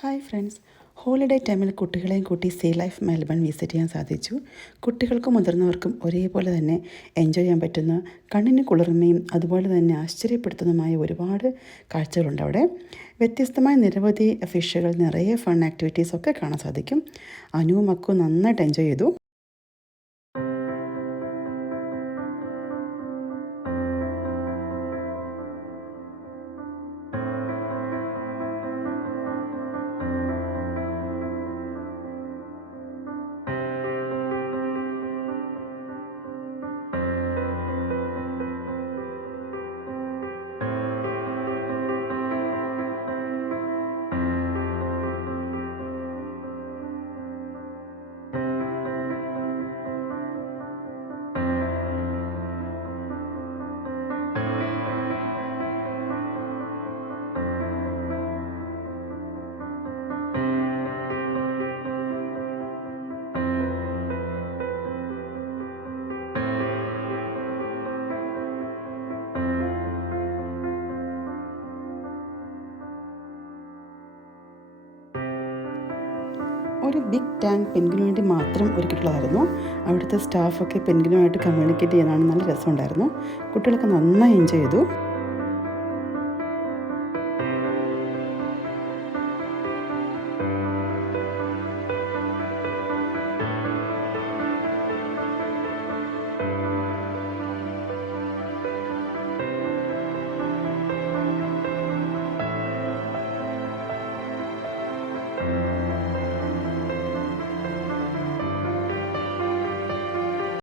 Hi friends, holiday ടൈമിൽ കുട്ടികളെയും കൂട്ടി സീ ലൈഫ് മെൽബൺ വിസിറ്റ് ചെയ്യാൻ സാധിച്ചു. കുട്ടികൾക്കും മുതിർന്നവർക്കും ഒരേപോലെ തന്നെ എൻജോയ് ചെയ്യാൻ പറ്റുന്ന കണ്ണിന് കുളിർമയും അതുപോലെ തന്നെ ആശ്ചര്യപ്പെടുത്തുന്നതുമായ ഒരുപാട് കാഴ്ചകളുണ്ട് അവിടെ. വ്യത്യസ്തമായ നിരവധി ഫിഷുകൾ, നിറയെ ഫൺ ആക്ടിവിറ്റീസൊക്കെ കാണാൻ സാധിക്കും. അനുവും അക്കും നന്നായിട്ട് എൻജോയ് ചെയ്തു. ഒരു ബിഗ് ടാങ്ക് പെൻഗ്വിന് വേണ്ടി മാത്രം ഒരുക്കിയിട്ടുള്ളതായിരുന്നു. അവിടുത്തെ സ്റ്റാഫൊക്കെ പെൻഗ്വിനുമായിട്ട് കമ്മ്യൂണിക്കേറ്റ് ചെയ്യാനാണ്, നല്ല രസമുണ്ടായിരുന്നു. കുട്ടികളൊക്കെ നന്നായി എൻജോയ് ചെയ്തു.